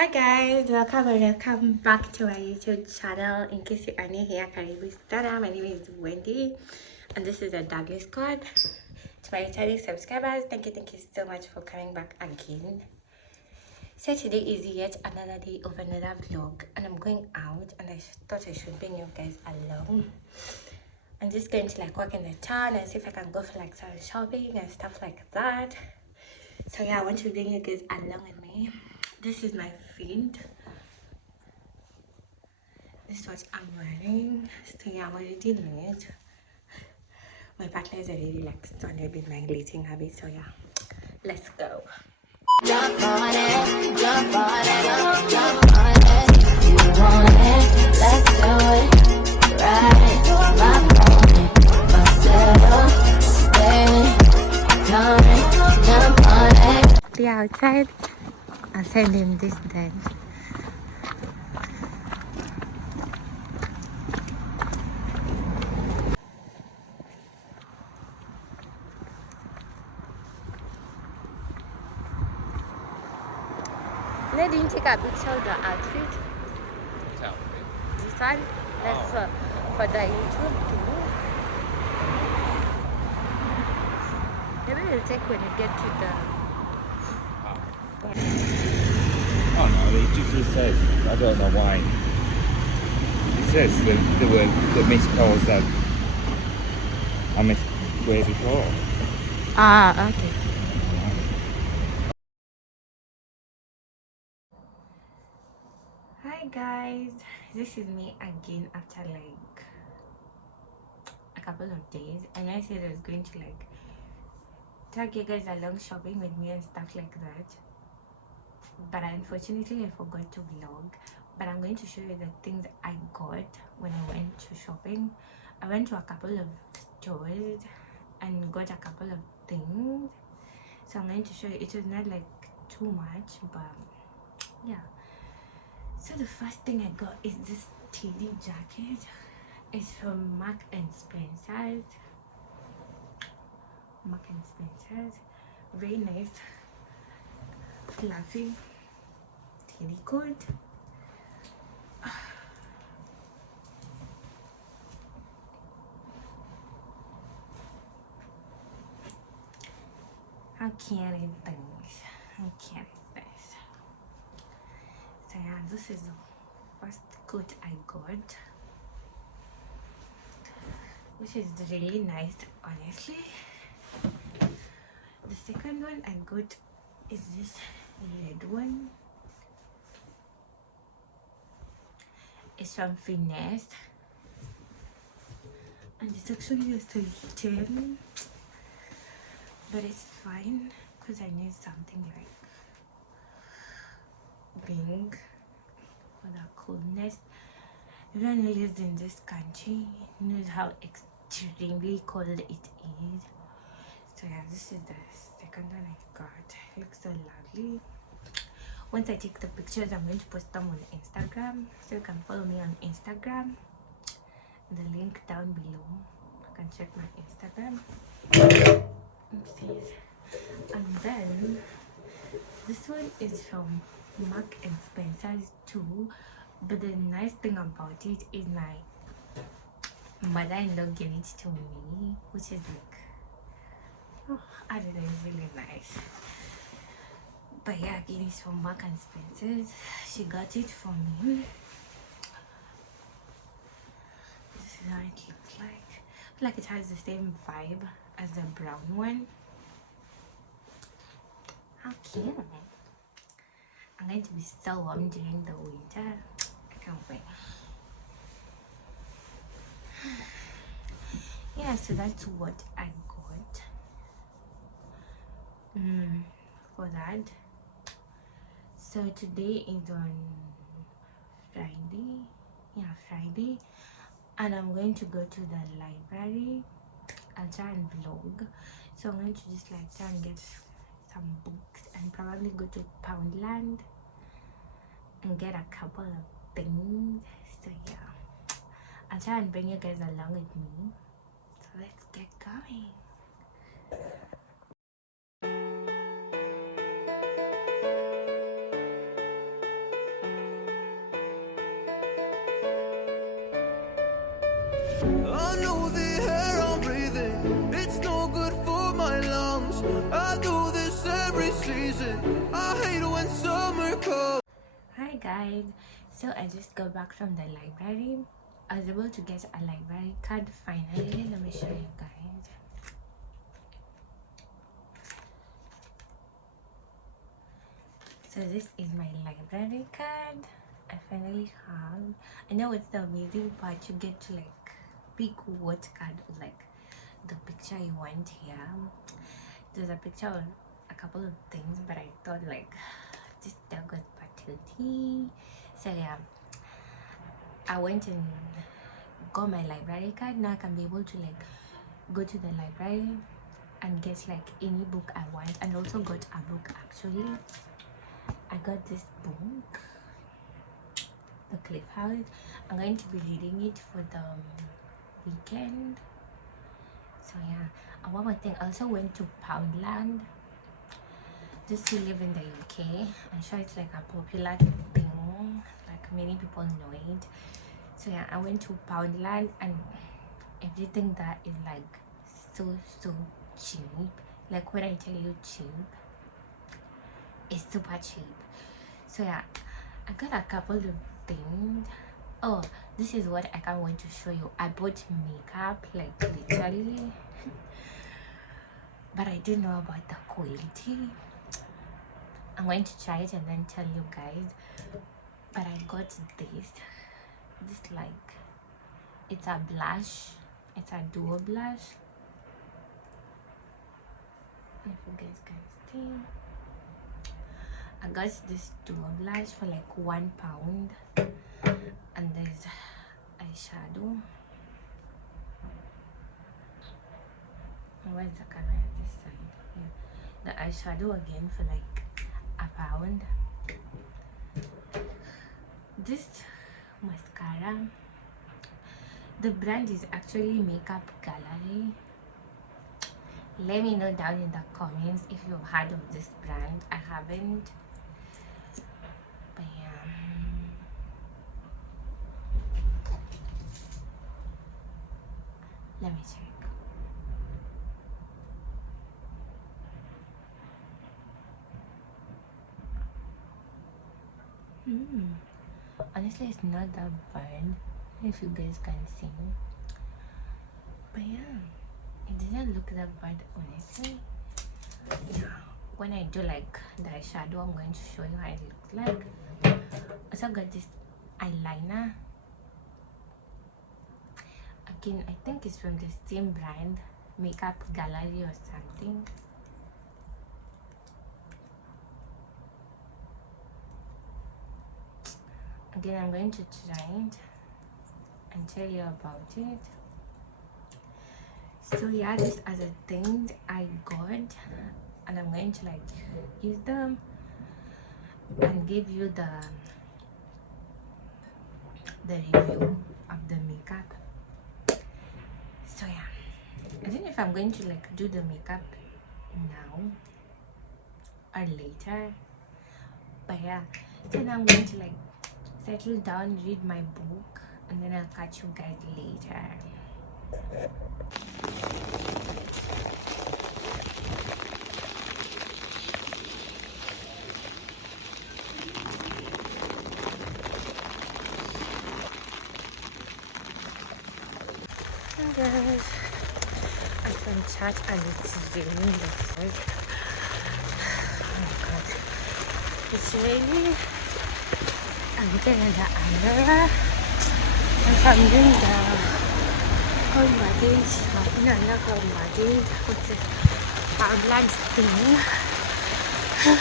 Hi guys, welcome back to my YouTube channel. In case you are new here, Karibu Sana. My name is Wendy and this is a Douglas Squad. To my returning subscribers, thank you so much for coming back again. So today is yet another day of another vlog and I'm going out and I thought I should bring you guys along. I'm just going to walk in the town and see if I can go for some shopping and stuff like that. So yeah, I want to bring you guys along with me. This is my feed. This is what I'm wearing. So yeah, I'm already late. My partner is already started with my leasing habit. So yeah, let's go. Jump on it, jump on it, jump on it. If you want it, let's do it. Ride my pony, stay, jump on it. The outside, I'll send him this then. Let him take a picture of the outfit. This one, that's for the YouTube too. Maybe we'll take when you get to the. Oh no, it just says, I don't know why. It says that there were the missed calls that I missed way before. Ah, okay. Hi guys, this is me again after a couple of days, and I said I was going to tag you guys along shopping with me and stuff like that, but unfortunately I forgot to vlog. But I'm going to show you the things I got when I went to shopping. I went to a couple of stores and got a couple of things, so I'm going to show you. It was not too much, but yeah. So the first thing I got is this TD jacket. It's from Mark and Spencer's. Mark and Spencer's. Very nice, fluffy TD coat. How cute is this? How cute is this? So yeah, this is the first coat I got, which is really nice, honestly. The second one I got is this red one. It's from Finesse and it's actually a size 10, but it's fine because I need something big for the coldness. Everyone who lives in this country knows how extremely cold it is. So yeah, this is the second one I got. It looks so lovely. Once I take the pictures, I'm going to post them on Instagram, so you can follow me on Instagram. The link down below. You can check my Instagram. Oopsies. And then this one is from Mark and Spencer's too, but the nice thing about it is my mother-in-law gave it to me, which is I don't know, it's really nice. But yeah, it is from Mark and Spencer's. She got it for me. This is how it looks like. I feel like it has the same vibe as the brown one. How cute. I'm going to be so warm during the winter. I can't wait. Yeah, so that's what I got for that. So today is on Friday. Yeah, Friday. And I'm going to go to the library. I'll try and vlog. So I'm going to just try and get some books and probably go to Poundland and get a couple of things. So yeah, I'll try and bring you guys along with me. So let's get going. I know the air I'm breathing, it's no good for my lungs. I do this every season, I hate when summer comes. Hi guys, so I just got back from the library. I was able to get a library card finally. Let me show you guys. So this is my library card. I finally have. I know it's the amazing part, you get to like pick what card, like the picture you want here. There's a picture of a couple of things, but I thought like this dog was patootie. So yeah, I went and got my library card. Now I can be able to like go to the library and get like any book I want, and also got a book actually. I got this book, The Cliff House. I'm going to be reading it for the weekend. So yeah, and one more thing, I also went to Poundland. Just to live in the UK. I'm sure it's like a popular thing, like many people know it. So yeah, I went to Poundland and everything that is like so cheap. Like when I tell you cheap, it's super cheap. So yeah, I got a couple of things. Oh, this is what I can't wait to show you. I bought makeup, like literally, but I didn't know about the quality. I'm going to try it and then tell you guys. But I got this like, it's a blush, it's a duo blush. If you guys can see, I got this duo blush for like £1, and there's eyeshadow. Where's the camera this side? Yeah. The eyeshadow again for like £1. This mascara, the brand is actually Makeup Gallery. Let me know down in the comments if you've heard of this brand. I haven't, but yeah. Let me check. Honestly, it's not that bad, if you guys can see. But yeah, it didn't look that bad, honestly. Yeah. When I do like the eyeshadow, I'm going to show you how it looks like. Also got this eyeliner. Again, I think it's from the same brand, Makeup Gallery or something. Again, I'm going to try it and tell you about it. So yeah, these are the things I got, and I'm going to like use them and give you the review of the makeup. So yeah, I don't know if I'm going to like do the makeup now or later, but yeah, then I'm going to like settle down, read my book, and then I'll catch you guys later. Hi guys, I'm from church and it's raining outside. Oh my god, it's raining. I'm getting the umbrella and I'm doing the home bagging. Not home bagging, what's it? Our blood thing. Oh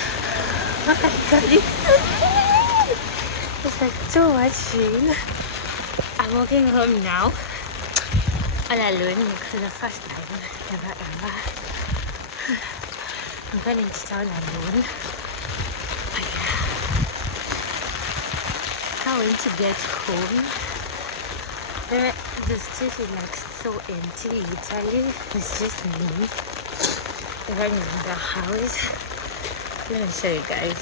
my god, it's so rain! It's like too much rain. I'm walking home now. All alone for the first time ever. I'm going into town alone. I'm going to get home. The street is like so empty, literally. It's just me running in the house. Let me show you guys.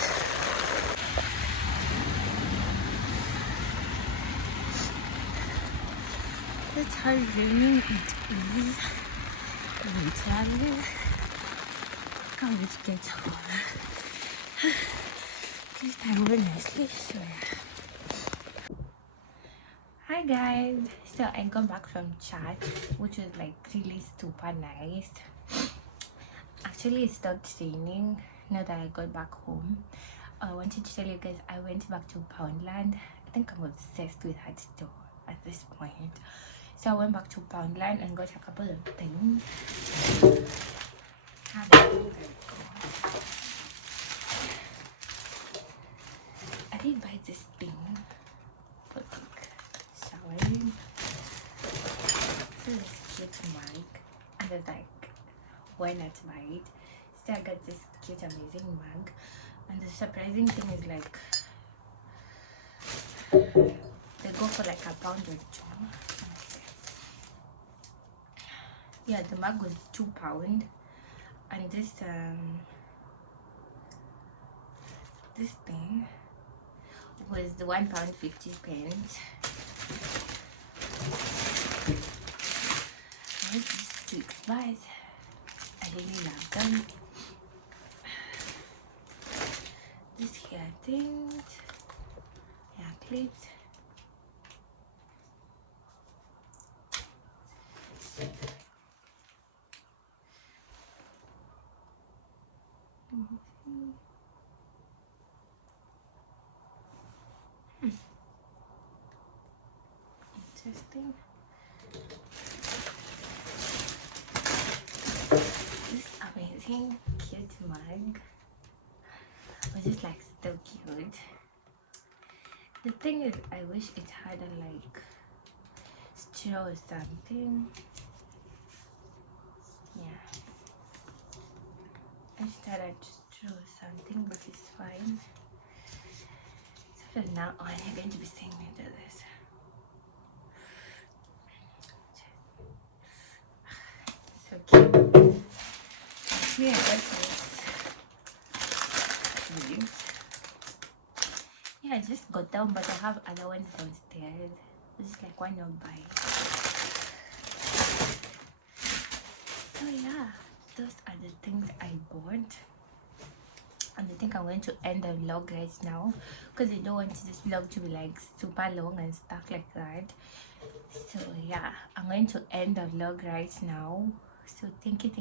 It's how raining it is. Literally. Can't wait to get home. This time went nicely, so yeah. Hi guys, so I got back from church, which was like really super nice. Actually it stopped raining now that I got back home. I wanted to tell you guys I went back to Poundland. I think I'm obsessed with that store at this point. So I went back to Poundland and got a couple of things. I did buy this thing for like showering. This is this cute mug, and there's like, why not buy it? So I got this cute amazing mug, and the surprising thing is like they go for like £1 or £2. Yeah, the mug was £2, and this thing was the £1.50. I like these tweaks, guys. I really love them. This hair thing, hair clips. Interesting. This amazing cute mug was just like so cute. The thing is, I wish it had a like straw or something. Yeah, I just had a straw or something, but it's fine. So from now on, you're going to be seeing me do this. So cute. Here, I got this. Yeah, I just got down, but I have other ones downstairs. Just like, why not buy? So yeah, those are the things I bought. And I think I'm going to end the vlog right now because I don't want this vlog to be like super long and stuff like that. So yeah, I'm going to end the vlog right now. So thank you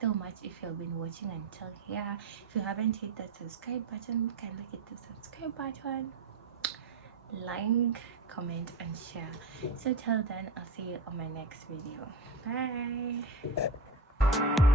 so much if you've been watching until here. If you haven't hit that subscribe button, kindly hit the subscribe button, like, comment and share. So till then, I'll see you on my next video. Bye.